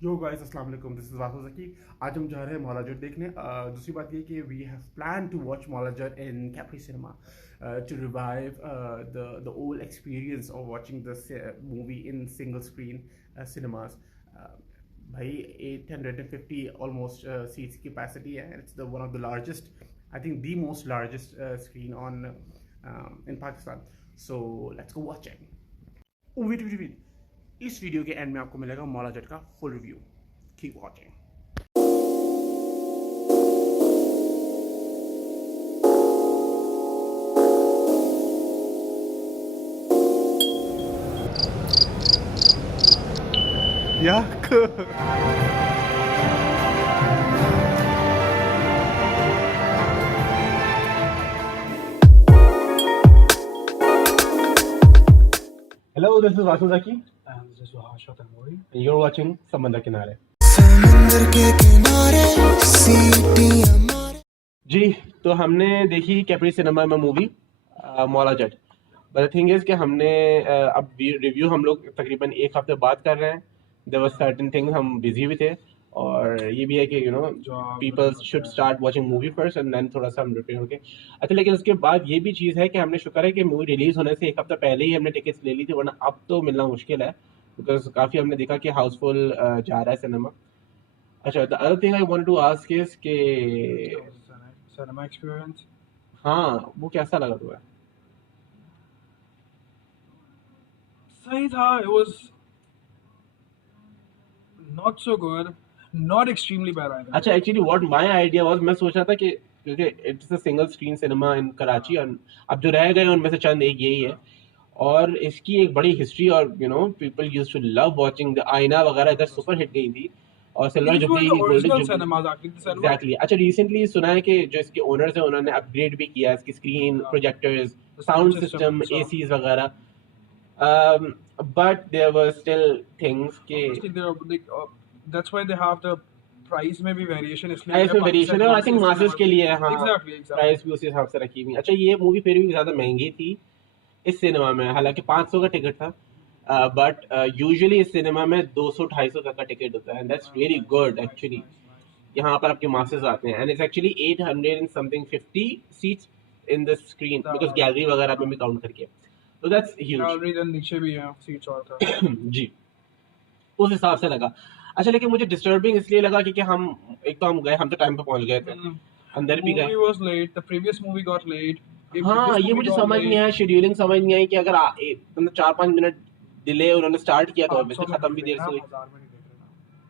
Yo guys अस्सलाम वालेकुम, this is Vasu Zaki. आज हम जा रहे हैं मौला जट देखने। दूसरी बात ये कि we have plan to watch Maula Jatt in Capri cinema to revive the old experience of watching the movie in single screen cinemas. भाई 850 ऑलमोस्ट सीट्स की कैपेसिटी है। It's the one of the largest, I think the most largest screen on in Pakistan. So let's go watch it. Wait wait wait, इस video के end में आपको मिलेगा मौला जट का full review. Keep watching. या Hello, this is Vasu Zaki. And this is Vahasha Tamori. And you're watching समंदर किनारे। समंदर के किनारे सीटियां मारे। जी, तो हमने देखी कैप्री सिनेमा में movie Maula Jatt. But the thing is कि हमने अब रिव्यू हम लोग तकरीबन एक हफ्ते बाद कर रहे हैं। देयर वर सर्टेन थिंग्स, हम बिजी भी थे, और ये भी है कि people should start watching movie first and then थोड़ा सा हम प्रिपेयर होके। अच्छा, लेकिन उसके बाद ये भी चीज़ है कि हमने शुक्र है कि मूवी रिलीज होने से एक हफ्ता पहले ही हमने टिकट्स ले ली थी, वरना अब तो मिलना मुश्किल है, बिकॉज काफ़ी हमने देखा कि हाउसफुल जा रहा है सिनेमा। अच्छा, the other thing I wanted to ask is के Cinema experience. हाँ, वो कैसा लगा तुम्हें? सही था. It was not so good, not extremely bad either. अच्छा, actually what my idea was, मैं सोच रहा था कि क्योंकि it's a single screen cinema इन कराची, और अब जो रह गए उनमें से चंद एक यही है, और इसकी एक बड़ी हिस्ट्री, और people used to love watching the Aina वगैरह, इधर सुपर हिट गई थी, और silver These were jubilee, the golden original jubilee. cinemas actually. The cinema. Exactly. अच्छा, रिसेंटली सुना है कि जो इसके ओनर्स हैं उन्होंने अपग्रेड भी किया इसकी screen, projectors, The sound sound system, system, ACs वगैरह, but there were still things के Obviously, that's why they have the price में भी variation. इसलिए इसमें वेरिएशन है, और आई थिंक मासेस के लिए हाँ, Exactly. प्राइस भी उसी हिसाब से रखी हुई। अच्छा, ये मूवी फिर भी ज़्यादा महंगी थी इस सिनेमा में, हालांकि 500 का टिकट था, बट यूजुअली इस सिनेमा में 200-250 तक का टिकट होता है, and that's very good actually. यहाँ पर आपके मासेस आते हैं, and it's actually 800 and something 50 seats in the screen, because gallery वगैरह में भी काउंट करके, तो दैट्स ह्यूज। Gallery then नीचे भी है seats और था. जी, उस हिसाब से लगा। अच्छा, लेकिन मुझे डिस्टर्बिंग इसलिए लगा क्योंकि हम एक तो हम गए, हम तो टाइम पे पहुंच गए थे, अंदर भी गए। Movie was late. The previous movie got late. हाँ, This ये movie मुझे got समझ late. नहीं आया, शेड्यूलिंग समझ नहीं आई कि अगर मतलब 4-5 मिनट डिले उन्होंने स्टार्ट किया तो हाँ, ऑब्वियसली सब खत्म भी देर से हुई। 1000 में नहीं देख रहे ना.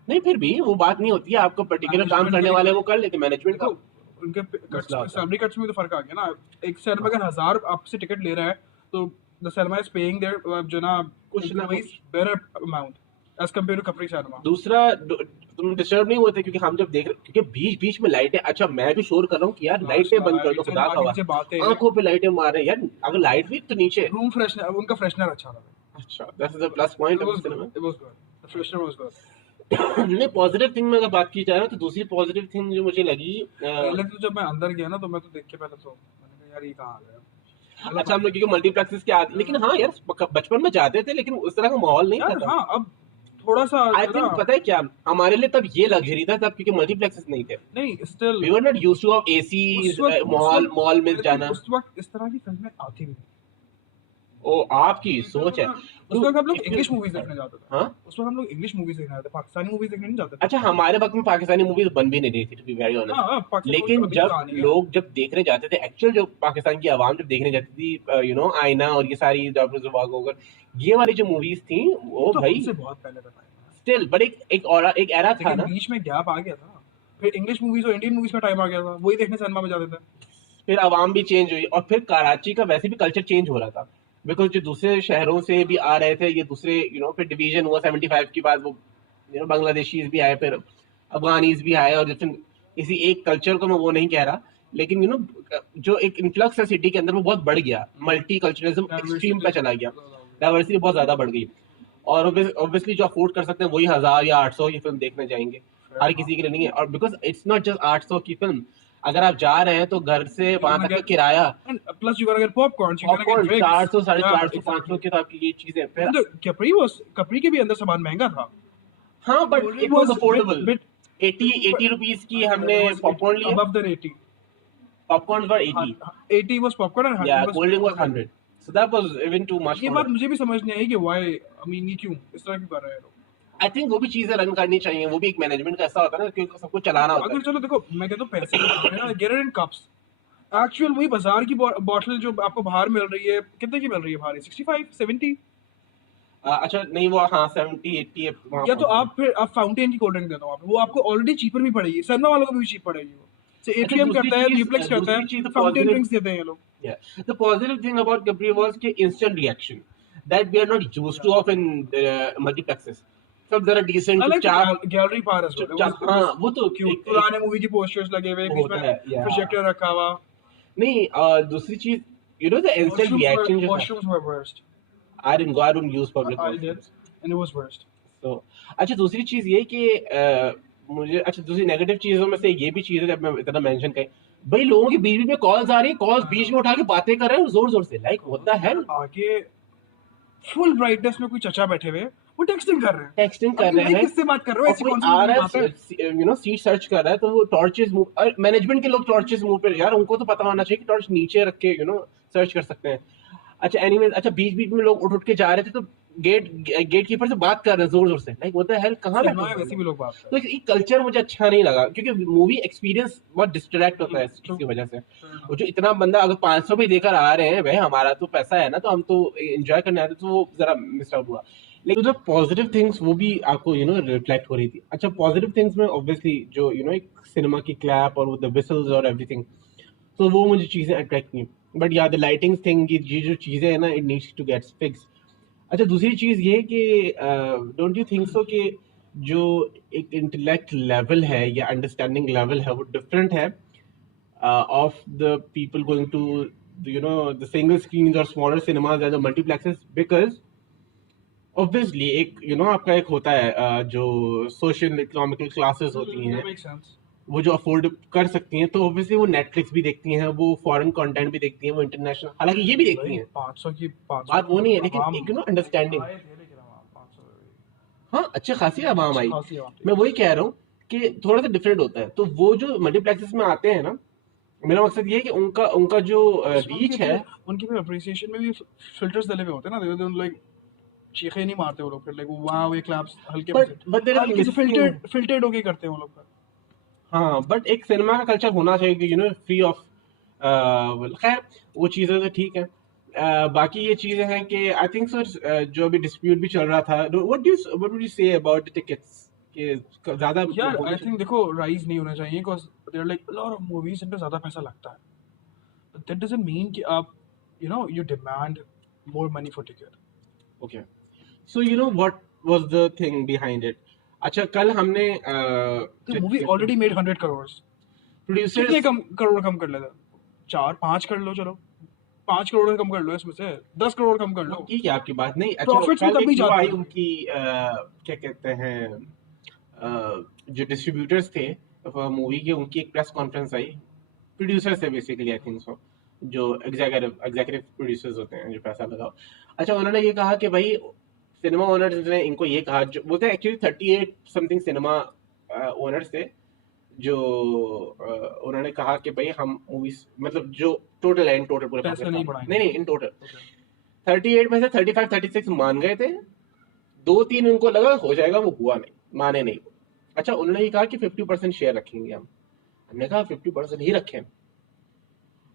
नहीं, फिर भी वो बात नहीं होती है, आपको पर्टिकुलर काम Management करने का- वाले वो कर लेते, मैनेजमेंट का देखो उनके मसला होता है। सैलरी कट्स में तो फर्क आ गया ना. एक सिनेमा अगर 1000 आपसे टिकट ले रहा है तो the cinema is paying there जो ना कुछ ना कुछ। Better amount as compare to Capri cinema. दूसरा, तुम डिस्टर्ब नहीं होते क्योंकि हम जब देख रहे, क्योंकि बीच बीच में लाइटें, अच्छा मैं भी शोर कर रहा हूँ कि यार लाइटें बंद कर दो, खुदा का नीचे बातें वास्ता, आंखों पे लाइटें मार रहे हैं यार, अगर लाइट भी तो नीचे। रूम फ्रेशनर उनका फ्रेशनर अच्छा था. अच्छा, that's the plus point of cinema. It was good. The freshener was good. नहीं, पॉजिटिव थिंग में अगर बात की जाए ना, तो दूसरी पॉजिटिव थिंग जो मुझे लगी, पहले तो जब मैं अंदर गया ना तो मैं तो देख के पहले तो मैंने कहा यार ये कहाँ आ गया. अच्छा, हम लोग क्योंकि मल्टीप्लेक्सेस के आते, लेकिन हाँ यार, बचपन में जाते थे, लेकिन उस तरह का माहौल नहीं यार था। हाँ अब थोड़ा सा आई थिंक पता है क्या, हमारे लिए तब ये लग्जरी था तब, क्योंकि मल्टीप्लेक्सेस नहीं थे, नहीं still we were not used to of AC, mall में जाना। उस वक्त इस तरह की फिल्में आती भी नहीं. ओ, आपकी सोच है। उस वक्त हम लोग इंग्लिश मूवीज देखने जाते थे. हाँ, उस वक्त हम लोग इंग्लिश मूवीज देखने जाते थे, पाकिस्तानी मूवीज देखने नहीं जाते थे. अच्छा, हमारे वक्त में पाकिस्तानी मूवीज बन भी नहीं रही थी, टू बी वेरी हाँ, ऑनेस्ट, पाकिस्तानी लेकिन मूवीज जब कहानी है. लोग जब देखने जाते थे, एक्चुअल जो पाकिस्तान की आवाम जब देखने जाती थी, आईना और ये सारी डॉक्टर जुबाग होकर, ये वाली जो मूवीज थी, वो तो भाई उनसे बहुत पहले का टाइम है. स्टिल, बट एक एरा था लेकिन ना। बीच में गैप आ गया था. फिर इंग्लिश मूवीज और इंडियन मूवीज का टाइम आ गया था, वही देखने सिनेमा में जाते थे. फिर आवाम भी चेंज हुई, और फिर कराची का वैसे भी कल्चर चेंज हो रहा था, बिकॉज जो दूसरे शहरों से भी आ रहे थे, ये दूसरे फिर डिवीजन हुआ 75 के बाद, वो बांग्लादेशीज भी आए, फिर अफगानीज भी आए, और डिफरेंट, किसी एक कल्चर को मैं वो नहीं कह रहा, लेकिन जो एक इन्फ्लक्स है सिटी के अंदर, वो बहुत बढ़ गया, मल्टी कल्चरलिज्म एक्सट्रीम पे चला गया, डाइवर्सिटी बहुत ज्यादा बढ़ गई, और ऑब्वियसली जो अफोर्ड कर सकते हैं वही 1000 या 800 की फिल्म देखने जाएंगे, हर किसी के लिए नहीं है, और बिकॉज इट्स नॉट जस्ट 800 की फिल्म, अगर आप जा रहे हैं तो घर से वहां तक का किराया, plus you gonna get popcorn, you gonna popcorn get 400, 450, 500 की तो आपकी ये चीजें, फिर कपरी के भी अंदर सामान महंगा था. हाँ but Cold it drink was was affordable. bit 80 rupees की हमने पॉपकॉर्न लिए, above than 80. Popcorn were 80, 80 was popcorn and या 100 was cold drink was cold drink. 100, so that was even too much ये फॉर बात अस। मुझे भी समझ नहीं आई कि why, I mean ये क्यों इस तरह क्यों कर रहे हैं लोग। आई थिंक वो भी चीजें रन करनी चाहिए, वो भी एक मैनेजमेंट का ऐसा होता है ना, क्योंकि सबको चलाना होता अगर है। चलो देखो मैं कहता हूँ पैसे ना get it in cups. Actual वही बाजार की बॉटल जो आपको बाहर मिल रही है कितने की मिल रही है बाहर, 65 70, अच्छा नहीं वो हाँ 70 80 वहाँ या तो पहुँच आप फिर आप फाउंटेन की कोल्ड ड्रिंक देता हूँ आप, वो आपको ऑलरेडी चीपर भी पड़ेगी, सिनेमा वालों को भी चीप पड़ेगी वो। से अच्छा, एटीएम दूसरी करता है, चीज ड्यूप्लेक्स करता दूसरी है, चीज फाउंटेन पॉजिटिव, ड्रिंक्स देते हैं ये लोग। yeah, the positive thing about Capri was कि instant reaction that we are not used to of in multiplexes. सब जरा decent I like चार गैलरी पार as well. चुपचाप, हाँ वो तो क्यूट पुराने मूवी की पोस्टर्स लगे हुए, बीच होता में है, yeah. प्रोजेक्टर रखा हुआ। नहीं दूसरी चीज you know the instant reaction जो था, Washrooms were worst. I don't use public I did, and it was worst. so अच्छा दूसरी चीज ये कि मुझे अच्छा दूसरी नेगेटिव चीजों में से ये भी चीज है, जब मैं इतना मेंशन करें भाई लोगों की बीच में कॉल्स आ रही है, कॉल्स बीच में उठा के बातें कर रहे हैं जोर जोर से, लाइक व्हाट द हेल। आगे फुल ब्राइटनेस में कोई चचा बैठे हुए वो टेक्सटिंग कर रहे हैं। टेक्सटिंग कर अभी रहे भाई हैं किससे बात कर रहे हो, और ऐसी कोई कौन आ सी रहा बात है? है यू नो सीट सर्च कर रहा है तो वो टॉर्चेस मुंह, मैनेजमेंट के लोग टॉर्चेस मुंह पे, यार उनको तो पता होना चाहिए कि टॉर्च नीचे रख के यू नो सर्च कर सकते हैं। अच्छा एनीवेज, अच्छा बीच बीच में लोग उठ उठ के जा रहे थे तो गेट कीपर से बात कर रहे हैं जोर जोर से, लाइक व्हाट द हेल, कहां सिनेमा बैठे में वैसे भी लोग बात कर तो ये कल्चर मुझे अच्छा नहीं लगा, क्योंकि मूवी एक्सपीरियंस बहुत डिस्ट्रैक्ट होता है इस चीज की वजह से। रहे हैं। वो जो इतना बंदा अगर 500 भी देकर आ रहे हैं, भाई हमारा तो पैसा है ना, तो हम तो एंजॉय करने आते, तो वो जरा मिस आउट हुआ। लेकिन जो पॉजिटिव थिंग्स वो भी आपको यू नो रिफ्लेक्ट हो रही थी। अच्छा पॉजिटिव थिंग्स में ऑब्वियसली जो यू नो एक सिनेमा की क्लैप और द विसल्स और एवरीथिंग, तो वो मुझे चीजें अट्रैक्ट की। बट या द लाइटिंग थिंग, ये जो चीजें है ना, it needs to get fix. अच्छा दूसरी चीज ये कि डोंट यू थिंक सो कि जो एक इंटेलेक्ट लेवल है या अंडरस्टैंडिंग लेवल है वो डिफरेंट है of the people going to you know the single screen और smaller cinemas and the multiplexes, because obviously एक यू नो आपका एक होता है जो सोशल इकोनॉमिकल क्लासेस होती हैं, Makes sense. वो जो अफोर्ड कर सकती हैं, तो ऑब्वियसली वो नेटफ्लिक्स भी देखती हैं, वो फॉरेन कंटेंट भी देखती हैं, वो इंटरनेशनल, हालांकि ये भी देखती हैं, 500 की 500 बात वो नहीं है, लेकिन एक यू नो अंडरस्टैंडिंग, आए थे लेकिन आवाम 500 हाँ अच्छे खासी आवाम आई। खासी आवाम। मैं वही कह रहा हूँ कि थोड़ा सा डिफरेंट होता है, तो वो जो मल्टीप्लेक्सेस में आते हैं ना, मेरा मकसद ये है कि उनका उनका जो रीच है, उनके भी अप्रिसिएशन में भी फिल्टर्स डले हुए होते हैं ना, दे लाइक चीखें नहीं मारते वो लोग, फिर लाइक वाओ ये क्लैप्स हल्के but there is हल्के से missing- फिल्टर्ड होके करते हैं वो लोग। हाँ बट एक सिनेमा का कल्चर होना चाहिए कि यू नो फ्री ऑफ, खैर वो चीज़ें तो ठीक है। बाकी ये चीज़ें हैं कि आई थिंक सर जो अभी डिस्प्यूट भी चल रहा था, what would you say about the tickets कि ज़्यादा यार आई थिंक देखो राइज नहीं होना चाहिए, because there like a lot of movies जिन पे ज्यादा पैसा लगता है, बट दैट डजंट मीन कि आप you know you demand more money for ticket. Okay so you know what was the thing behind it. अच्छा कल हमने the movie already made 100 crore, कितने प्रोड्यूसर्स करोड़ कम कर लेता, 4-5 कर लो, चलो 5 करोड़ कम कर लो, इसमें से 10 करोड़ कम कर लो। ठीक है आपकी बात नहीं। अच्छा Profits में कल तभी एक जाते वो आई हैं। उनकी क्या कहते हैं जो डिस्ट्रीब्यूटर्स थे मूवी के, उनकी एक प्रेस कॉन्फ्रेंस आई, प्रोड्यूसर्स है बेसिकली आई थिंक सो, जो एग्जीक्यूटिव प्रोड्यूसर्स होते हैं जो पैसा लगाओ। अच्छा उन्होंने ये कहा कि भाई सिनेमा ओनर्स ने इनको ये कहा, जो बोलते हैं एक्चुअली 38 समथिंग सिनेमा ओनर्स थे, जो उन्होंने कहा कि भाई हम मूवीज मतलब जो टोटल है इन टोटल पूरे पैसे पाकिस्तान नहीं में, बढ़ाएंगे। नहीं इन टोटल 38 में से 35-36 मान गए थे, 2-3 उनको लगा हो जाएगा, वो हुआ नहीं, माने नहीं। अच्छा उन्होंने ये कहा कि 50% शेयर रखेंगे हम, हमने कहा 50% ही रखें,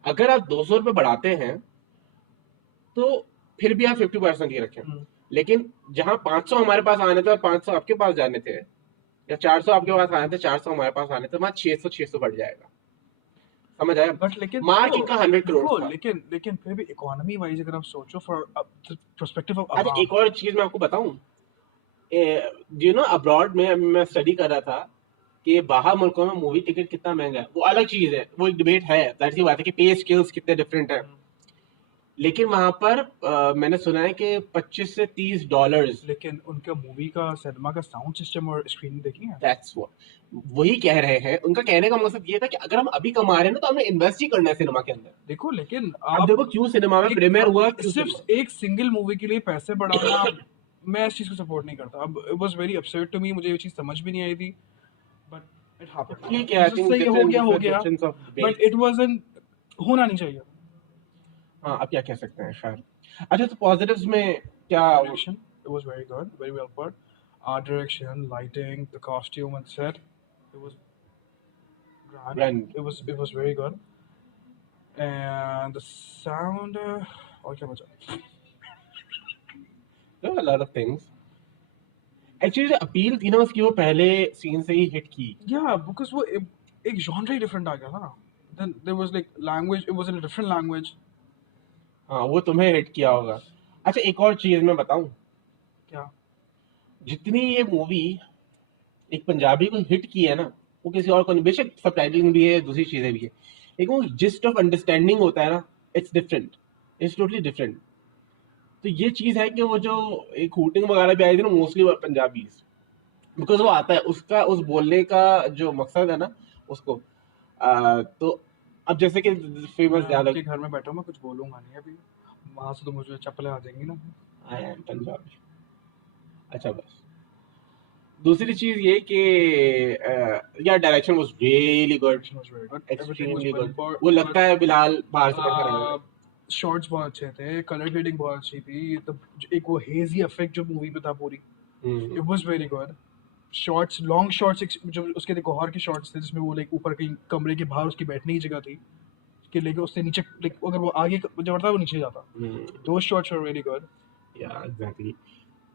अगर आप 200 रुपये बढ़ाते हैं तो फिर भी आप 50% ही रखें, लेकिन जहां 500 हमारे पास आने थे और 500 आपके पास जाने थे, या 400 आपके पास आने थे 400 हमारे पास आने थे, वहां 600 बढ़ जाएगा, समझ आया? बट लेकिन मार्क इनका 100 करोड़ था। लेकिन फिर भी इकोनॉमी वाइज अगर आप सोचो फॉर पर्सपेक्टिव ऑफ अच्छा एक और चीज मैं आपको बताऊं, यू नो अब्रॉड में अभी मैं स्टडी कर रहा था कि बाहर मुल्कों में मूवी टिकट कितना महंगा है, वो अलग चीज है, वो एक डिबेट है, जाहिर सी बात है कि पे स्केल्स कितने डिफरेंट है, लेकिन वहां पर मैंने सुना है कि $25 से $30, लेकिन उनका मूवी का सिनेमा का साउंड सिस्टम और स्क्रीन देखी है। दैट्स व्हाट वही कह रहे हैं। उनका कहने का मकसद ये था कि अगर हम अभी कमा रहे हैं ना तो हमें इन्वेस्ट ही करना है सिनेमा के अंदर। देखो लेकिन आप देखो क्यों सिनेमा में प्रीमियर हुआ, क्यों सिर्फ एक सिंगल मूवी के लिए पैसे बढ़ाना मैं इस चीज़ को सपोर्ट नहीं करता. अब it was very upset to me, मुझे ये चीज़ समझ भी नहीं आई थी, बट इट हैपेंड. ठीक है, आई थिंक सही हो गया, difference of but debate. It wasn't, होना नहीं चाहिए. हाँ, अब क्या कह सकते हैं खैर. अच्छा, तो पॉजिटिव्स में क्या? Direction, it was very good, very well put. Art direction, lighting, the costume and set, it was grand. Grand. It was very good. And the sound, और क्या बचा? There were a lot of things. Actually, appeal थी ना उसकी, वो पहले scene से ही hit की. Yeah, because वो एक genre ही different आ गया था ना. Then there was like language, it was in a different language. हाँ, वो तुम्हें हिट किया होगा. अच्छा, एक और चीज मैं बताऊं. क्या? जितनी ये मूवी एक पंजाबी को हिट की है ना, वो किसी और को नहीं. बेशक सबटाइटलिंग भी है, दूसरी चीजें भी है, लेकिन वो जिस्ट ऑफ अंडरस्टैंडिंग होता है ना, it's different, it's totally different. तो ये चीज है कि वो जो एक हूटिंग वगैरह भी आई थी ना, मोस्टली पंजाबी, बिकॉज वो आता है उसका, उस बोलने का जो मकसद है ना उसको. तो अब जैसे कि फेमस मैं डायलॉग, आपके घर में बैठा हूँ, मैं कुछ बोलूंगा नहीं अभी. वहां से तो मुझे चप्पलें आ जाएंगी ना. I am Punjabi. अच्छा, बस दूसरी चीज ये कि यार direction was really good, It was very good. Everything was extremely well good. put. वो लगता है बिलाल बाहर से पढ़ कर आए. शॉर्ट्स बहुत अच्छे थे, कलर ग्रेडिंग बहुत अच्छी थी. एक वो हेजी इफेक्ट जो मूवी में था पूरी, hmm. It was very good. Shorts, long shorts, जो उसके गौहर के शॉर्ट्स थे, जिसमें वो लाइक ऊपर कहीं कमरे के बाहर उसकी बैठने की जगह थी कि लेके उससे नीचे, लाइक अगर वो आगे जब बढ़ता वो नीचे जाता. दो शॉट्स वर वेरी गुड. या एग्जैक्टली.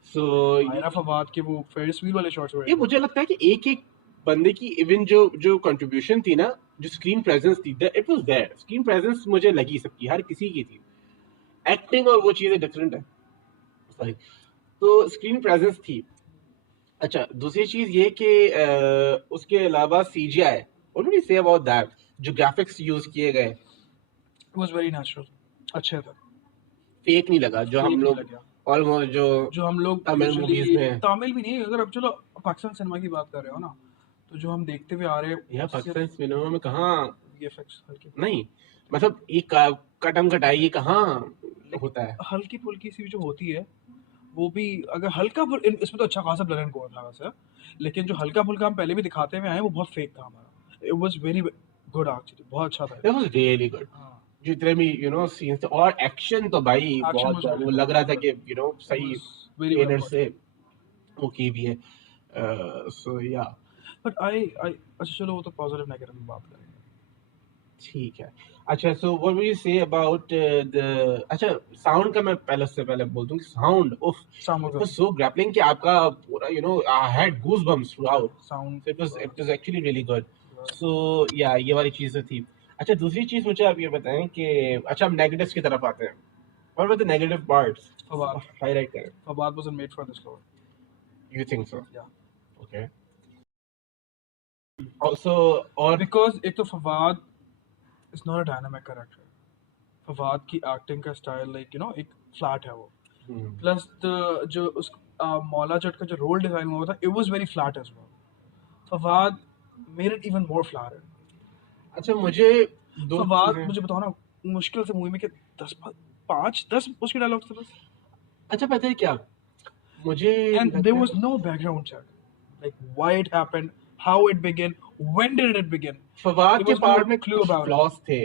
सो मायरा फवाद के वो फेरिस व्हील वाले शॉट्स वर ये मुझे लगता है कि एक एक बंदे की इवन जो कंट्रीब्यूशन थी ना, जो स्क्रीन प्रेजेंस थी, it was there. Screen presence मुझे लगी सबकी, हर किसी की थी. एक्टिंग और वो चीजें डिफरेंट है. सॉरी. तो स्क्रीन प्रेजेंस थी. अच्छा, दूसरी चीज ये कि उसके अलावा CGI, what do you say about that? जो ग्राफिक्स यूज किए गए, इट वाज वेरी नेचुरल, अच्छे थे. फेक नहीं लगा. जो हम लोग ऑलमोस्ट जो हम लोग तमिल usually- मूवीज में, तमिल भी नहीं, अगर अब चलो पाकिस्तान सिनेमा की बात कर रहे हो ना, तो जो हम देखते हुए आ रहे हैं या पाकिस्तान सिनेमा में कहाँ वीएफएक्स नहीं, मतलब ये कटम कटाई ये कहाँ होता है. हल्की फुल्की सी जो होती है, वो भी अगर हल्का इसमें तो अच्छा खासा ब्लर एंड गोर था वैसे, लेकिन जो हल्का फुल्का हम पहले भी दिखाते हुए आए वो बहुत फेक था हमारा. It was very good actually, बहुत अच्छा था. It was really good. हाँ, जितने भी सीन्स थे, और एक्शन तो भाई Action बहुत was really वो good. लग रहा था कि सही वेरी ट्रेलर से वो की भी है. सो या बट आई अच्छा चलो वो तो पॉजिटिव नेगेटिव में बात करेंगे. ठीक है. अच्छा, so what will you say about the, अच्छा साउंड का मैं पहले बोल दूं कि साउंड उफ, sound it was so grappling कि आपका पूरा I had goose bumps throughout. Sound it was actually really good. So या ये वाली चीजें थी. अच्छा, दूसरी चीज मुझे आप ये बताएं कि अच्छा हम नेगेटिव्स की तरफ आते हैं. What were the negative parts? Fawad highlight करें. Fawad wasn't made for this role. You think so? Yeah. Okay. Also, और बिकॉज एक तो Fawad is not a dynamic character. Fawad की एक्टिंग का स्टाइल लाइक एक फ्लैट है वो. प्लस द जो उस मौला जट का जो रोल डिजाइन हुआ था, it was very flat as well. Fawad made it even more flat. अच्छा, मुझे दो फवाद चीजें- मुझे बताओ ना, मुश्किल से मूवी में के 5-10 उसके डायलॉग्स थे बस. अच्छा, पता है क्या मुझे And लगता there है- was no background check. Like why it happened, how it began, when did it begin. Fawad there के was no पार्ट में clue कुछ about it. फ्लॉस थे,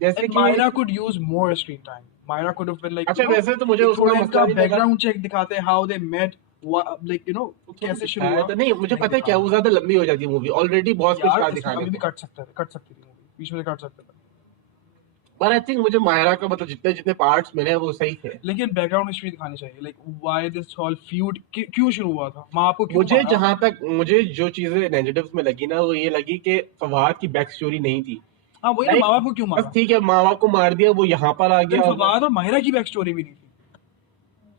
जैसे And कि Myra could use more screen time. Myra could have been like, अच्छा, वैसे तो मुझे उसका थोड़ा मसला इनका नहीं लगा. background check दिखाते हैं, how they met, like कैसे शुरू दिखाया हुआ. तो नहीं, मुझे पता है क्या, वो ज्यादा लंबी हो जाती है मूवी. ऑलरेडी बहुत कुछ यार का इसमें दिखाने अभी भी को. कट सकती थी मूवी, बीच में से काट सकते थे. पर आई थिंक मुझे मायरा का मतलब जितने पार्ट्स मिले वो सही थे. लेकिन बैकग्राउंड हिस्ट्री दिखानी चाहिए, like why this whole feud क्यों शुरू हुआ था, माँ को क्यों मुझे मारा? जहां तक मुझे जो चीजें नेगेटिव्स में लगी ना, वो ये लगी कि फवाद की बैक स्टोरी नहीं थी. हाँ वही ना, Like, माँ बाप को क्यों बस मारा. ठीक है, माँ बाप को मार दिया, वो यहाँ पर आ Then गया. फवाद और माहिरा की बैक स्टोरी भी नहीं थी.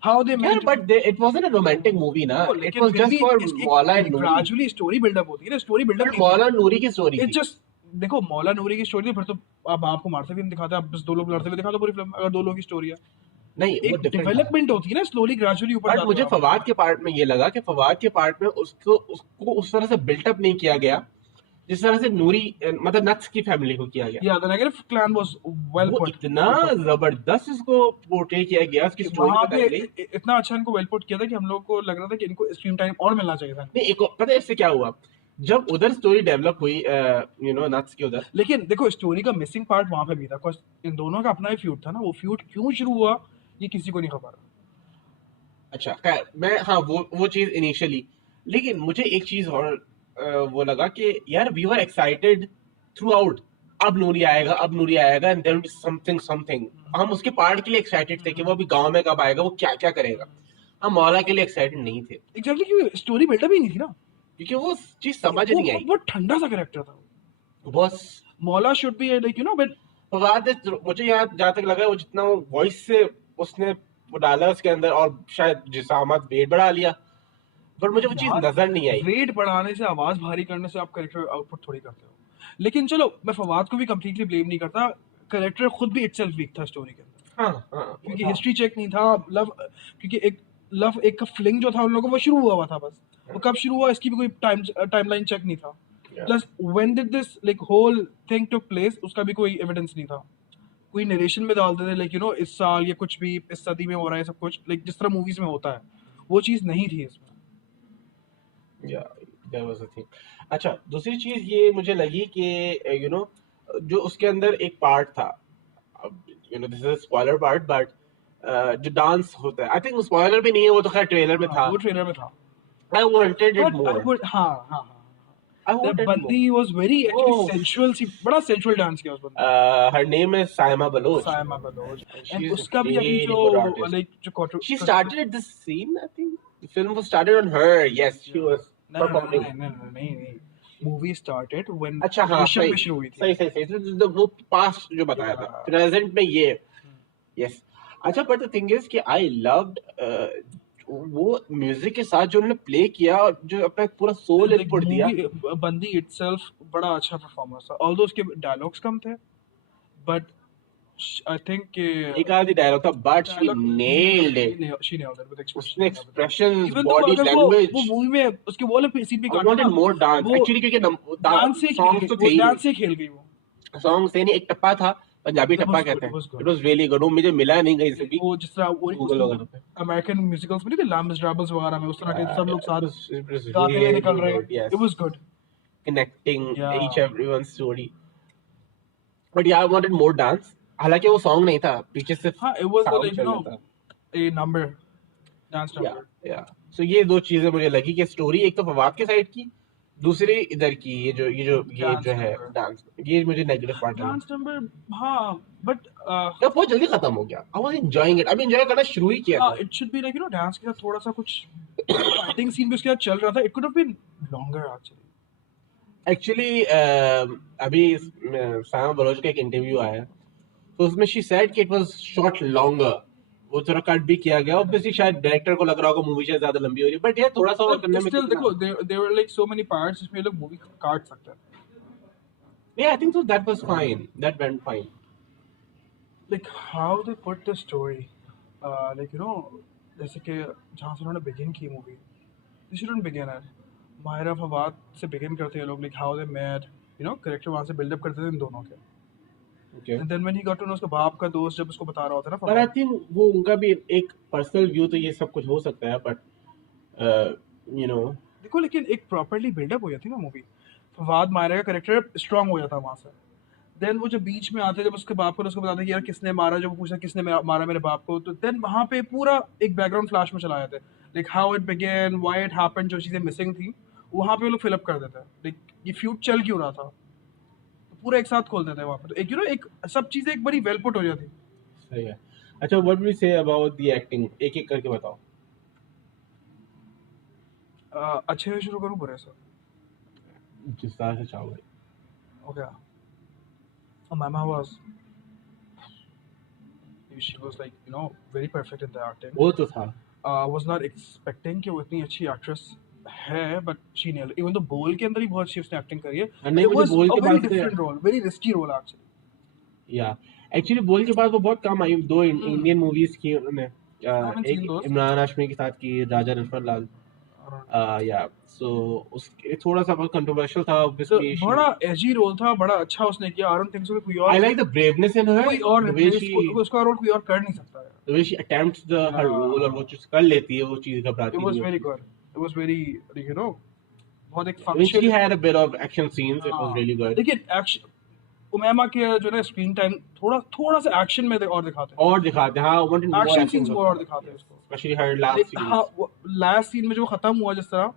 How they यार, met. but it wasn't a romantic movie ना. It लेकिन was फिर just भी for इस- मौला and Noori. gradually story build-up होती है ना, story build-up But नहीं मौला नूरी की स्टोरी होती. थी. It's just देखो मौला नूरी की स्टोरी, फिर तो आप बाप को मारते हुए नहीं दिखाते, आप बस दो लोग लड़ते हुए दिखा दो पूरी फिल्म, अगर दो लोगों की स्टोरी है. नहीं, वो एक different था. डेवलपमेंट होती है ना, स्लोली ग्रेजुअली ऊपर बट जाते मुझे हो आप. फवाद के पार्ट में ये लगा कि फवाद के पार्ट में उसको उस तरह से बिल्टअप नहीं किया गया जिस तरह से नूरी मतलब नट्स की फैमिली को किया गया, Yeah, the negative clan was well वो put. इतना जबरदस्त इसको पोर्ट्रे किया गया, उसकी स्टोरी वहां बताई गई। पे इतना अच्छा इनको वेल पुट किया था कि हम लोग को लग रहा था कि इनको स्क्रीन टाइम और मिलना चाहिए था। नहीं, एक पता है इससे क्या हुआ, जब उधर स्टोरी डेवलप हुई नट्स के उधर, लेकिन देखो स्टोरी का मिसिंग पार्ट वहां पे भी था, cause इन दोनों का अपना ही फ्यूड था ना, वो फ्यूड क्यों शुरू हुआ ये किसी को नहीं खबर। अच्छा खैर मैं, हाँ वो चीज इनिशियली, लेकिन मुझे एक चीज और वो लगा कि यार we were excited throughout, अब नूरी आएगा एंड देयर समथिंग समथिंग, हम उसके पार्ट के लिए एक्साइटेड थे कि वो अभी गांव में कब आएगा, वो क्या क्या करेगा। हम मौला के लिए एक्साइटेड नहीं थे, एग्जैक्टली, क्योंकि स्टोरी बिल्डअप ही नहीं थी ना, क्योंकि वो चीज समझ नहीं आई। वो ठंडा सा कैरेक्टर था। बस मौला शुड बी लाइक बट बात है, मुझे यहाँ जहाँ तक लगा वो जितना वो वॉइस से उसने वो डाला उसके अंदर, और शायद जिसामत वेट बढ़ा लिया, पर मुझे वो चीज नजर नहीं आई। वेट बढ़ाने से, आवाज भारी करने से आप कैरेक्टर आउटपुट थोड़ी करते हो। लेकिन चलो मैं फवाद को भी कंप्लीटली ब्लेम नहीं करता, कैरेक्टर खुद भी इटसेल्फ वीक था स्टोरी के अंदर। हाँ, क्योंकि हिस्ट्री चेक नहीं था, लव, क्योंकि एक फ्लिंग जो था उन लोगों को वो शुरू हुआ था बस, वो कब शुरू हुआ इसकी भी कोई टाइमलाइन चेक नहीं था। Plus when did this like whole thing took place, उसका भी कोई एविडेंस नहीं था। कोई नरेशन में डालते थे लाइक इस साल या कुछ भी इस सदी में हो रहा है सब कुछ, लाइक जिस तरह मूवीज में होता है, वो चीज नहीं थी इसमें। There was a thing. अच्छा, दूसरी चीज ये मुझे लगी कि जो उसके अंदर एक पार्ट था, this is spoiler part, but जो डांस होता है, आई थिंक स्पॉइलर भी नहीं है, वो तो खैर ट्रेलर में था, वो ट्रेलर में था। I wanted it But I more, would, हाँ, आई the वांटेड बंदी was very Oh. actually sensual, सी बड़ा sensual डांस किया उस बंदी more. Her name is Saima Baloch, Saima Baloch. She And is a उसका भी अभी really जो good artist. like जो she started at this scene, I think the film was started on her, yes, she was performing. नहीं, movie started when अच्छा हाँ, ऋषभ सही मिश्र हुई थी। सही तो वो पास्ट जो बताया था, Yeah. प्रेजेंट में ये, यस। अच्छा, बट द थिंग इज कि आई लव्ड वो म्यूजिक के साथ जो उन्होंने प्ले किया और जो अपना एक पूरा सोल Like, इनपुट दिया। movie, बंदी itself बड़ा अच्छा परफॉर्मेंस था, although उसके डायलॉग्स कम थे, but I think एक आधी डायलॉग था, but she nailed it, she nailed it with expression. उसने एक्सप्रेशंस, Even though बॉडी अगर लैंग्वेज, वो मूवी में उसके वो वाले सीन भी आई वांटेड मोर डांस वो एक्चुअली, क्योंकि डांस से सॉन्ग्स तो थे ही, डांस से खेल गई वो। सॉन्ग्स थे नहीं, एक टप्पा था, Punjabi That was tappa good, कहते it was हैं, good. It was really good, वो मुझे मिला नहीं कहीं से भी, वो जिस तरह गूगल वगैरह पे। अमेरिकन म्यूजिकल्स में नहीं थे, लैम्स ड्रैबल्स वगैरह में, उस तरह के सब लोग साथ It was गाते हुए really निकल रहे good, yes. हैं। It was good. Connecting Yeah. each everyone's story. But yeah, I wanted more dance. हालांकि वो सॉन्ग नहीं था, पीछे से हाँ, it was sound like चल रहा था। a number, dance Yeah, number. yeah. So ये दो चीजें मुझे लगी कि स्टोरी एक तो फवाद के साइड की, दूसरी इधर की, ये Dance जो है number. डांस, ये मुझे नेगेटिव पार्ट लगा। Dance number, हाँ, but तो बहुत जल्दी खत्म हो गया। I was enjoying it. अभी एंजॉय करना शुरू ही किया हाँ, था। it should be like dance के साथ थोड़ा सा कुछ fighting scene भी उसके साथ चल रहा था। It could have been longer actually. Actually अभी सामा बलोच का एक इंटरव्यू आया, तो उसमें शी सेड कि इट वाज शॉट लॉन्गर, वो थोड़ा कट भी किया गया, ऑब्वियसली शायद डायरेक्टर को लग रहा होगा मूवी शायद ज्यादा लंबी हो रही है, बट ये थोड़ा सा और But करने में still, कितना- देखो, there were like so many parts जिसमें ये लोग मूवी काट सकते हैं। Yeah, I think so, that was fine, that went fine. Like how they put the story, like जैसे कि जहाँ से उन्होंने begin की movie, they shouldn't begin at Mahira Fawad से begin करते हैं लोग, like how they met, character वहाँ से build up करते थे इन दोनों के, Okay. and then when he got to know उसका बाप का दोस्त जब उसको बता रहा होता है ना But I फवाद, think वो उनका भी एक पर्सनल व्यू तो ये सब कुछ हो सकता है, but देखो लेकिन एक प्रॉपर्ली बिल्डअप हो जाती ना मूवी, फवाद मायरा का कैरेक्टर स्ट्रांग हो जाता वहां से। देन वो जब बीच में आते जब उसके बाप को उसको बताते कि यार किसने मारा, जब वो पूछा किसने मारा मेरे बाप को, तो देन वहां पे पूरा एक बैकग्राउंड फ्लैश में चला जाते, like how it began, why it happened, जो चीजें मिसिंग थी वहां पे वो लोग फिल अप कर देते हैं, लाइक ये फ्यूड चल क्यों रहा था, तो पूरा एक साथ खोल देते हैं वहां पे, तो एक एक सब चीजें एक बड़ी वेल पुट हो जाती। सही है। अच्छा, what will you say about the acting? एक एक करके बताओ। अच्छे से शुरू करूँ बुरे से? जिस तरह से चाहोगे। Okay. Mama was, she was like very perfect in the acting. वो तो था। Was not expecting कि वो इतनी अच्छी एक्ट्रेस है, but she nailed it. Even though बोल के अंदर ही बहुत अच्छी उसने एक्टिंग करी है, नहीं, it मुझे was बोल a के very बाद से- different role, very risky role actually. या एक्चुअली बोल के बाद वो बहुत कम आई, दो इंडियन मूवीज की उन्होंने, haven't seen एक those. इमरान हाशमी के साथ की, राजा नटवर लाल, या सो उसके थोड़ा सा बहुत कंट्रोवर्शियल था तो obviously बड़ा एजी रोल था, बड़ा अच्छा उसने किया। आई डोंट थिंक सो कोई I और like the braveness in her कोई और the way replace उसका रोल कोई और कर नहीं सकता है। the way she attempts her role और वो चीज कर लेती है, वो चीज घबराती It was नहीं very है। good. It was very, you know, बहुत एक When she function। had a bit of action scenes, it was really good. लेकिन एक्शन उमैमा के जो ना स्क्रीन टाइम थोड़ा सा एक्शन में और दिखाते हैं। और दिखाते हैं, हाँ, I wanted more action action scenes was और there. दिखाते हैं उसको। Especially her last scenes. हाँ, लास्ट सीन में जो खत्म हुआ जिस तरह,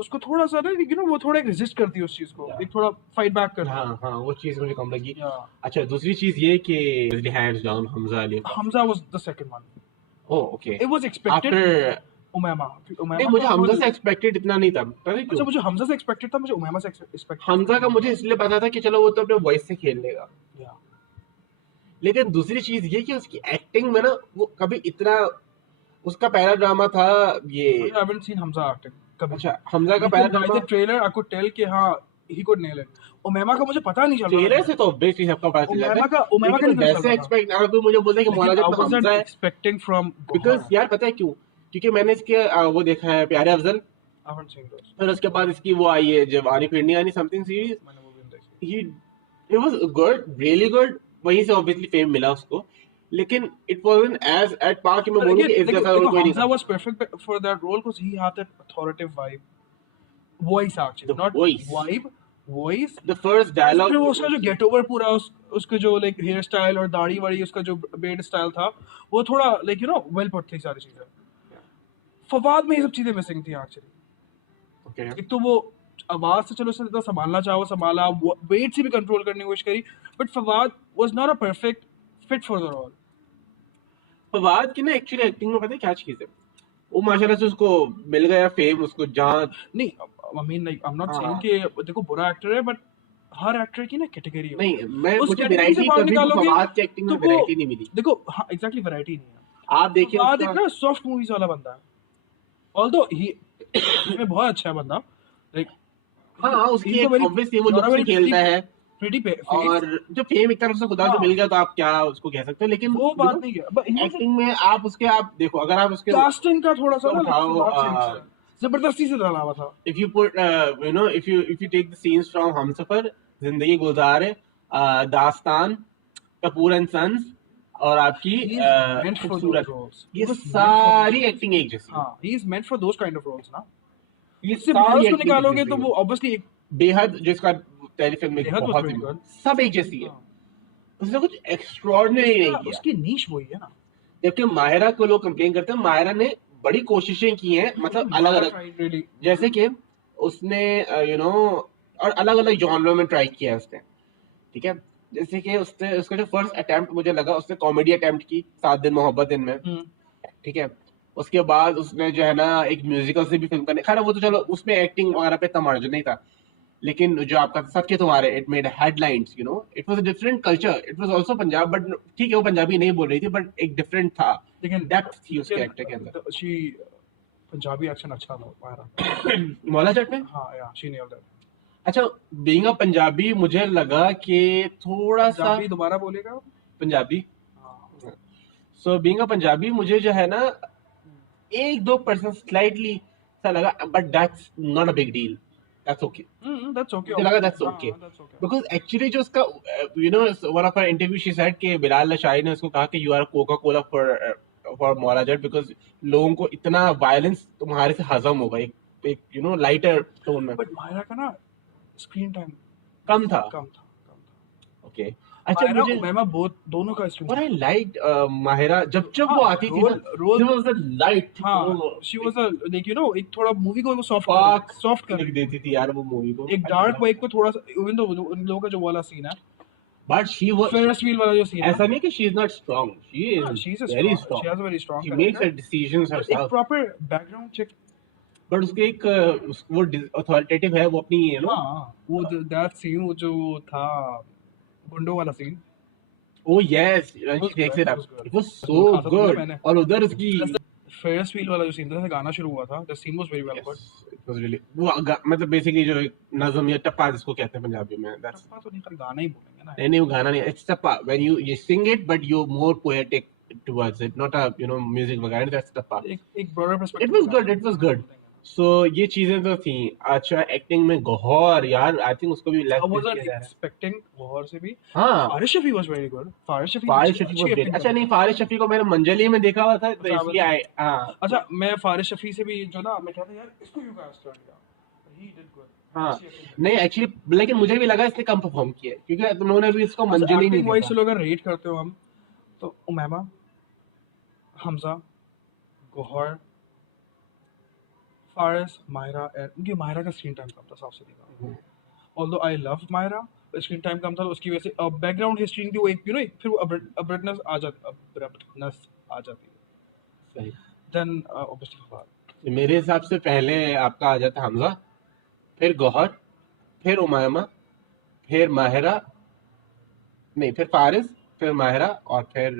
उसको थोड़ा सा ना, you know, वो थोड़ा एक रेजिस्ट करती है उस चीज को, एक थोड़ा फाइट बैक करती है। हाँ हाँ, वो चीज मुझे कम लगी। Yeah. अच्छा, दूसरी चीज ये कि hands down Hamza Ali. Hamza was the second one. Oh, okay. It was expected. After Umaima नहीं, मुझे हमजा से एक्सपेक्टेड इतना नहीं था, पता है अच्छा, क्यों? मुझे हमजा से एक्सपेक्टेड था, मुझे उमैमा से एक्सपेक्टेड। हमजा का मुझे इसलिए पता था कि चलो वो तो अपने वॉइस से खेल लेगा, लेकिन दूसरी चीज ये कि उसकी एक्टिंग में ना वो कभी इतना, उसका पहला ड्रामा था ये, I haven't seen Hamza acting कभी। अच्छा हमजा का पहला By drama the trailer I could tell कि हाँ he could nail it। Umaima का मुझे पता नहीं चल रहा ट्रेलर था। से तो ऑब्वियसली सबका पता चल जाता है, उमैमा का लेकिन नहीं पता वैसे चल रहा था। एक्सपेक्ट अगर कोई मुझे बोलता है कि मौला लेकिन I जब wasn't हमजा है, expecting from बिकॉज यार पता है क्यों? क्योंकि मैंने इसके वो देखा है प्यारे Afzal, I haven't seen those। फिर उसके बाद इसकी वो आई है जवानी फिरनी आनी समथिंग सीरीज, मैंने वो भी नहीं देखी। he it was good, really good, वहीं से ऑब्वियसली फेम मिला उसको, लेकिन it wasn't as at par कि मैं But बोलूं again, कि इस जैसा और कोई नहीं Hamza था। was perfect for that role because he had that authoritative voice actually, The not voice. voice। The first dialogue, फिर वो उसका जो गेट ओवर पूरा उसके जो लाइक हेयर स्टाइल और दाढ़ी वाड़ी, उसका जो बेड स्टाइल था, वो थोड़ा like you no well put थी सारी चीजें। फवाद में ये सब चीजें मिसिंग थी एक्चुअली। okay, एक तो वो आवाज से चलो उसने जितना संभालना चाहो संभाला, वेट से भी कंट्रोल करने की कोशिश करी, but Fawad was not a perfect fit for the role. Fawad की ना एक्चुअली एक्टिंग में पता है क्या चीज है, वो माशाल्लाह से उसको मिल गया फेम, उसको जहाँ नहीं, I mean like I am not हाँ। सेइंग कि देखो बुरा एक्टर है, बट हर एक्टर की ना कैटेगरी है। नहीं, मैं उस मुझे category वैरायटी से बाहर कभी भी निकालोगे फवाद की एक्टिंग में तो वो- वैरायटी नहीं मिली। देखो हाँ एग्जैक्टली वैरायटी नहीं है। आप देखिए फवाद उसका- एक ना सॉफ्ट मूवीज वाला बंदा है, ऑल्दो ही इसमें बहुत अच्छा है बंदा, लाइक हाँ, उसकी एक obviously वो लुक से खेलता है, प्रीटी और जो फेम एक तरफ से खुदा से हाँ। मिल गया तो आप क्या उसको कह सकते हो, लेकिन वो बात नहीं है, बट एक्टिंग में आप उसके आप देखो, अगर आप उसके कास्टिंग का थोड़ा सा ना उठाओ, like, जबरदस्ती से डाला हुआ था। if you put you know if you take the scenes from Humsafar, जिंदगी गुजार, दास्तान, कपूर एंड सन्स और आपकी He is meant for खूबसूरत, those roles. ये He was meant for सारी those एक्टिंग एक जैसी, हाँ, he is meant for those kind of roles ना। ये इससे सारी बाहर उसको acting निकालोगे एक तो जैसी वो है। ऑब्वियसली एक बेहद जिसका टेलीफिल्म में बेहद was बहुत very ही- good। सब एक जैसी है, उसने कुछ एक्स्ट्रॉर्डिनरी नहीं किया। उसकी नीश वही है ना। जबकि माहिरा को लोग कंप्लेन करते हैं, माहिरा ने बड़ी कोशिशें की हैं, मतलब अलग अलग, really जैसे कि उसने यू नो और अलग अलग जॉनरों में ट्राई किया है उसने, ठीक है, जैसे कि उसने उसका जो फर्स्ट अटेम्प्ट मुझे लगा उसने कॉमेडी अटेम्प्ट की 7 दिन मोहब्बत दिन में, ठीक है, उसके बाद उसने जो है ना एक म्यूजिकल से भी फिल्म करने, खैर वो तो चलो उसमें एक्टिंग वगैरह पे इतना मार्जिन नहीं था, लेकिन जो आपका सच के तुम्हारे it made headlines, you know it was a different culture, it was also Punjab, but ठीक है वो पंजाबी नहीं बोल रही थी, बट एक डिफरेंट था, लेकिन डेप्थ थी उसके एक्टर के अंदर। शी पंजाबी एक्शन अच्छा था मायरा। मौला जट में हाँ या शी नेल्ड इट। अच्छा, बीइंग अ पंजाबी मुझे लगा कि थोड़ा सा पंजाबी दोबारा बोलेगा। पंजाबी, हाँ सो बीइंग अ पंजाबी मुझे जो है ना 1-2% स्लाइटली सा लगा, but that's not a big deal, that's okay, that's okay. मुझे लगा that's okay. बिकॉज एक्चुअली जो उसका you know one of her interview she said कि बिलाल लशाई ने उसको कहा कि you are Coca Cola for Maula Jatt, because लोगों को इतना वायलेंस तुम्हारे से हजम होगा एक यू नो लाइटर टोन में, बट मायरा का ना स्क्रीन टाइम कम था, कम था। ओके। अच्छा, मायरा मुझे उमैमा दोनों का screen what I liked Mahira जब वो आती थी ना, role she was a light, हाँ she was a like you know एक थोड़ा मूवी को Spark सॉफ्ट कर लिख देती थी यार वो मूवी को, एक डार्क को एक को थोड़ा सा, इवन दो उन लोगों का जो वाला सीन है, but she was, ferrous wheel वाला जो सीन है, ऐसा नहीं कि she is not strong, she is she is very she strong, has a very strong, she makes her decisions एक herself, proper background check. but उसके एक वो अथॉरिटेटिव है, वो अपनी यू नो, हाँ वो दैट सीन जो था गुंडो वाला scene, oh yes, when was she takes good, it up, was good. it was so खासा तो good, मैंने- और उधर उसकी फेरस व्हील वाला जो सीन था गाना शुरू हुआ था, the scene was very well yes, good. it was really वो मतलब बेसिकली जो एक नज़म या टप्पा जिसको कहते हैं पंजाबी में, that's टप्पा तो नहीं, खाली गाना ही बोलेंगे ना। नहीं वो गाना नहीं, it's tappa when you sing it but you more poetic towards it, not a you know music वगैरह, that's टप्पा। एक broader perspective. It was good, it was good. सो ये चीजें तो थी। अच्छा, एक्टिंग में गौहर, यार आई थिंक उसको भी I लेफ्ट wasn't किया जा रहा है। expecting गौहर से भी. हाँ, Faris Shafi was very good. Faris Shafi Faris अच्छी शफी अच्छी was great। एक्टिंग अच्छा करता नहीं, था. फारिस शफी को मैंने मंजली में देखा हुआ था, तो अच्छा, इसलिए आए। हाँ अच्छा, मैं फारिस शफी से भी जो ना मैं कहता यार इसको क्यों कास्ट कर दिया. He did good. हाँ, अच्छी acting करता नहीं एक्चुअली, लेकिन मुझे भी लगा इसने कम परफॉर्म किया है, क्योंकि तुम लोगों ने भी इसको था. अच्छा, मंजली नहीं एक्टिंग वाइज देखा। चलो अगर रेट करते हो हम तो उमैमा, हमजा, गौहर, फारिस, मायरा. उनकी मायरा का स्क्रीन टाइम कम था साफ सीधी बात. Although I love Maira, screen time कम था तो उसकी वजह से बैकग्राउंड हिस्ट्री की वो एक यू नो फिर वो अब्रप्टनेस आ जाती है. सही। Then obviously Fawad. मेरे हिसाब से पहले आपका आ जाता हमजा, फिर गौहर, फिर उमामा, फिर माहिरा, नहीं फिर फारिस, फिर माहिरा, और फिर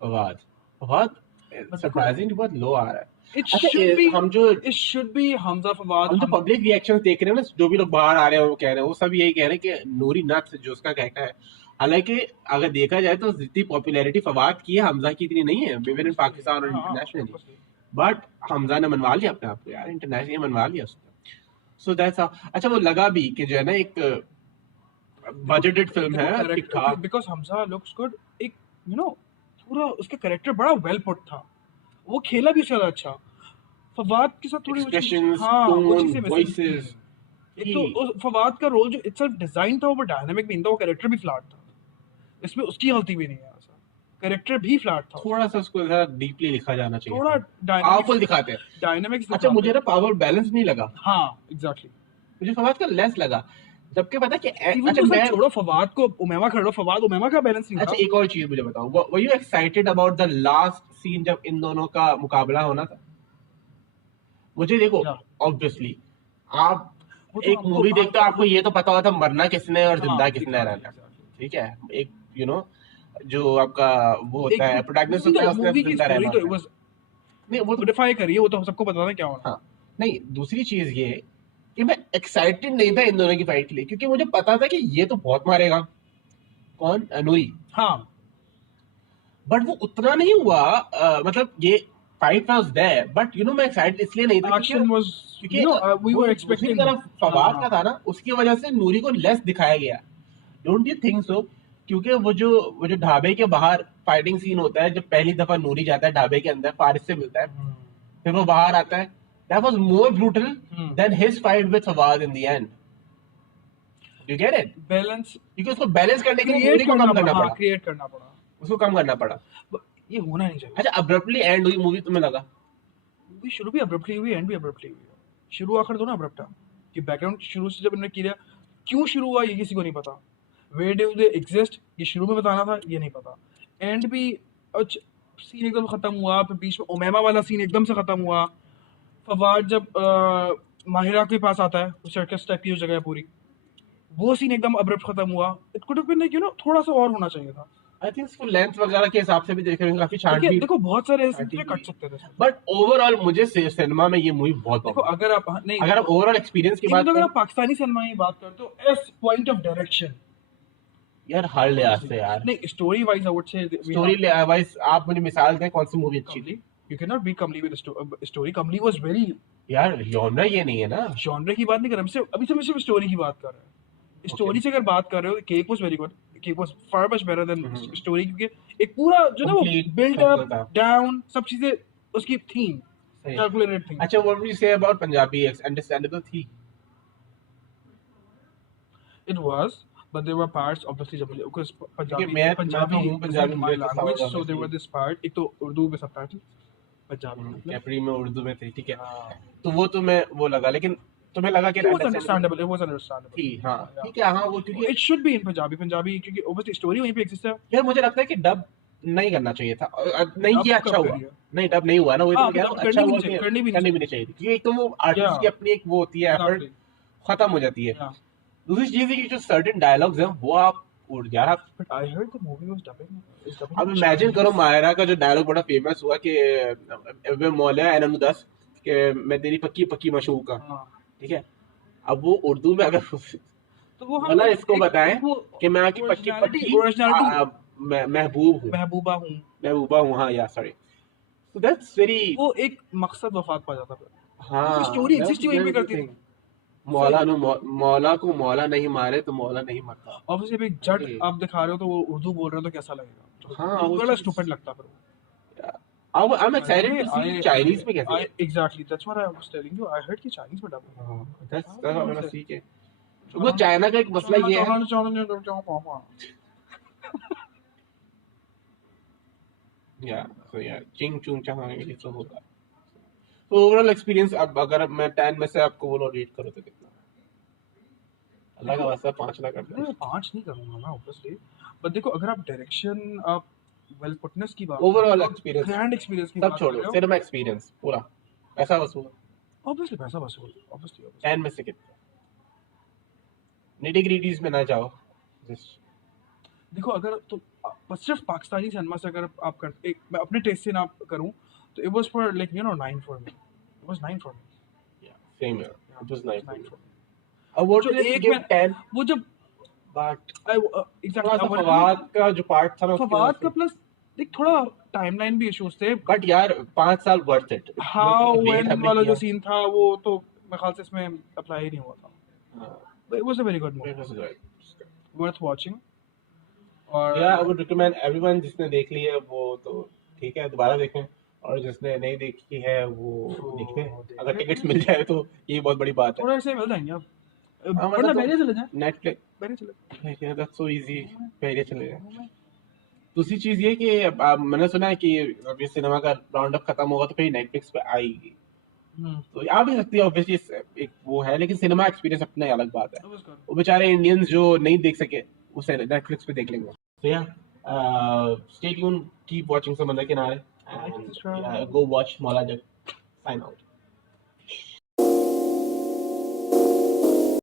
फवाद। फवाद सरप्राइजिंगली बहुत लो आ रहा है। It अच्छा, should be हम जो Hamza Fawad. हम जो पब्लिक रिएक्शंस देख रहे हैं ना, जो भी लोग बाहर आ रहे हैं वो कह रहे हैं, वो सब यही कह रहे हैं कि नूरी नथ जो उसका कहता है, हालांकि अगर देखा जाए तो जितनी पॉपुलैरिटी फवाद की है, हमजा की इतनी नहीं है, इवन इन पाकिस्तान और इंटरनेशनली। बट हमजा ने मनवा लिया अपने आप को यार, इंटरनेशनली मनवा लिया उसने। So that's how. अच्छा, वो लगा भी कि जो है ना एक बजटेड फिल्म है, ठीक ठाक। Because Hamza looks good. एक यू नो पूरा उसका कैरेक्टर बड़ा वेल पुट था, वो खेला भी उसका अच्छा. फवाद के साथ थोड़ी Expressions, वो tone, चीजें missing voices. थी. एक तो उस फवाद का रोल जो इट्सल्फ डिजाइन था वो डायनामिक भी नहीं था, वो कैरेक्टर भी फ्लैट था. इसमें उसकी गलती भी नहीं है, ऐसा कैरेक्टर भी फ्लैट था. थोड़ा सा उसको जरा डीपली लिखा जाना चाहिए, थोड़ा पावरफुल दिखाते हैं। डायनामिक्स. अच्छा, मुझे ना पावर बैलेंस नहीं लगा, हाँ एग्जैक्टली. मुझे फवाद का लेस लगा, जबकि पता कि अच्छा अच्छा मैं छोड़ो फवाद को, उमैमा खड़ो, फवाद उमैमा का बैलेंस नहीं अच्छा था. एक और चीज मुझे बताओ, were you excited about the last scene जब इन दोनों का मुकाबला होना था? मुझे देखो, Yeah. ऑब्वियसली आप वो तो एक हमको- मूवी देखते हो, आपको ये तो पता होता मरना किसने और जिंदा हाँ, किसने exactly, रहना, exactly. ठीक है? एक यू नो जो आपका वो होता है, प्रोटैगनिस्ट मूवी होता है, उसने मूवी की जिंदा स्टोरी रहना तो होता है। was नहीं वो तो modify करिए, वो तो सबको पता था क्या होना. हाँ, नहीं दूसरी चीज ये कि मैं एक्साइटेड नहीं था इन दोनों की फाइट के लिए, क्योंकि मुझे पता था कि ये तो बहुत मारेगा। कौन? नूरी। हाँ, बट वो उतना नहीं हुआ, मतलब ये fight was there, but you know मैं एक्साइटेड इसलिए नहीं था action was क्योंकि you know we वो were दूसरी expecting. तरफ फवाद का था ना, उसकी वजह से नूरी को लेस दिखाया गया। Don't you think so? क्योंकि वो जो ढाबे के बाहर फाइटिंग सीन होता है, जब पहली दफा नूरी जाता है ढाबे के अंदर, फारिस से मिलता है, फिर वो बाहर आता है, that was more brutal than his fight with Fawad in the end. You get it? Balance क्योंकि उसको बैलेंस करने के लिए क्रिएट नूरी को कम करना पड़ा, क्रिएट करना पड़ा. उसको कम करना पड़ा। But ये होना नहीं चाहिए. अच्छा, अब्रप्टली एंड हुई मूवी, तुम्हें लगा? मूवी शुरू भी अब्रप्टली हुई, एंड भी अब्रप्टली हुई. शुरू आखिर दोनों अब्रप्ट है कि बैकग्राउंड शुरू से जब इन्होंने किया, क्यों शुरू हुआ ये किसी को नहीं पता. वेयर डू दे एग्जिस्ट ये शुरू में बताना था, ये नहीं पता. एंड भी सीन एकदम खत्म हुआ, फिर बीच में उमैमा वाला सीन एकदम से खत्म हुआ. फवाद जब माहिरा के पास आता है, वो सर्कस टाइप की जो जगह है पूरी, वो सीन एकदम अब्रप्ट खत्म हुआ. It could have been like you know थोड़ा सा और होना चाहिए था. आई थिंक इसको लेंथ वगैरह के हिसाब से भी देख रहे हैं, काफी छाट भी। देखो बहुत सारे ऐसे I think कट सकते थे. बट ओवरऑल मुझे सिनेमा में ये मूवी बहुत देखो पसंद अगर आप नहीं, है। अगर आप ओवरऑल एक्सपीरियंस की बात अगर करें, आप पाकिस्तानी सिनेमा की बात करते हो एस पॉइंट ऑफ डायरेक्शन, यार हर लिहाज से यार, नहीं story wise I would say story wise आप मुझे मिसाल दें, कौन सी मूवी अच्छी थी? You can not be Kamli with story. Kamli was very यार जॉनर ये नहीं है ना। जॉनर की बात नहीं कर रहे, अभी से सिर्फ स्टोरी की बात कर रहे हैं. स्टोरी से अगर बात कर रहे हो, cake was very good. Cake was far much better than story, क्योंकि एक पूरा जो ना वो Complete बिल्ड circle था. अप डाउन सब चीजें उसकी थीम सही। कैलकुलेटेड थी. अच्छा, what would you say about Punjabi? Understandable थी? It was, but there were parts obviously जब because मैं तो हूँ पंजाबी, my मुझे तो language, समझ so there आती were है। this part. एक तो उर्दू में सबटाइटल, पंजाबी में. कैप्री में उर्दू में थी, ठीक है, हाँ. तो वो तुम्हें वो लगा, लेकिन तुम्हें लगा कि It was understandable. It was understandable. थी? हाँ Yeah. ठीक है, हाँ वो क्योंकि It should be in Punjabi क्योंकि obviously story वहीं पे exist है. यार मुझे लगता है कि डब नहीं करना चाहिए था, नहीं डब किया, कब अच्छा हुआ। करिए? नहीं डब नहीं हुआ ना, वही तो हाँ, मैं कह रहा हूँ, करनी अच्छा भी हुआ नहीं चाहिए, कि करनी भी नहीं करनी भी नहीं चाहिए थी, क्योंकि एक तो वो आर्टिस्ट Yeah. की अपनी एक वो होती है, एफर्ट Exactly. खत्म हो जाती है। Yeah. दूसरी चीज है कि जो सर्टेन डायलॉग्स हैं वो आप यार आप But I heard the movie was dubbing. अब इमेजिन करो, मायरा का जो डायलॉग बड़ा फेमस हुआ कि वे मौला एनम 10 कि मैं तेरी पक्की पक्की मशहूक का, हाँ. ठीक है, अब वो उर्दू में अगर तो वो भला इसको बताएं वो कि मैं आपकी पक्की पक्की originality महबूब हूँ, महबूबा हूँ, महबूबा हूँ, हाँ या सॉरी, सो दैट्स वेरी वो एक मकसद वफात पा जाता है. हाँ story that exist he was वहीं पे the करती थी thing. मौला को मौला नहीं मारे तो मौला नहीं मरता. ऑब्वियसली अभी जट अरे. आप दिखा रहे हो तो वो उर्दू बोल रहे हो तो कैसा लगेगा हाँ, तो वो बड़ा चीज़- स्टूपिड लगता फिर I'm excited to see Chinese में कैसे. Exactly that's what I was telling you I heard कि चाइनीज में डब हाँ, that's what I wanna see के. वो चाइना का एक मसला ये है. So yeah, चिंग चुंग चांग ये सब होगा. तो ओवरऑल एक्सपीरियंस अब अगर मैं 10 में से आपको बोलो रेट करो तो कितना? अल्लाह का वास्ता 5 ना कर दो. मैं 5 नहीं करूंगा मैं ऑब्वियसली बट देखो अगर आप डायरेक्शन आप वेल पुटनेस की बात ओवरऑल एक्सपीरियंस ग्रैंड एक्सपीरियंस की सब बात छोड़ो, सिनेमा एक्सपीरियंस पूरा पैसा वसूल. ऑब्वियसली पैसा वसूल ऑब्वियसली 10 में से कितना? निटी ग्रीटीज में ना जाओ. Just देखो अगर तो बस सिर्फ पाकिस्तानी सिनेमा से अगर आप कर एक मैं अपने टेस्ट से ना करूं तो it was for like 9 for me it was 9 for me yeah, same here. It was nice. 9 for me Award जो to एक give में- 10, वो जब but थोड़ा सा एग्जैक्टली फवाद का जो पार्ट था ना फवाद का प्लस देख थोड़ा टाइमलाइन भी इश्यूज थे बट यार 5 साल वर्थ इट. हाउ व्हेन वाला जो सीन था वो तो मेरे ख्याल से इसमें अप्लाई ही नहीं हुआ था but it was a very good movie worth watching और या आई वुड रिकमेंड एवरीवन जिसने देख ली है वो तो ठीक है दोबारा देखें और जिसने नहीं देखी है वो देखें. अगर टिकट्स मिल जाए तो ये बहुत बड़ी बात है. थोड़ा ऐसे मिल जाएंगे अब हाँ, वरना मतलब पहले चले जाएं नेटफ्लिक्स पहले चले yeah, that's so easy. पहले चले जाए. दूसरी चीज ये कि मैंने सुना है कि अभी सिनेमा का राउंड अप खत्म होगा तो फिर नेटफ्लिक्स पे आएगी तो आ भी सकती है ऑब्वियसली. एक वो है लेकिन सिनेमा एक्सपीरियंस अपना ही अलग बात है. वो बेचारे इंडियंस जो नहीं देख सके उसे नेटफ्लिक्स पे देख लेंगे. तो या स्टे ट्यून कीप वाचिंग समंदर किनारे and go watch Maula Jat. Sign out.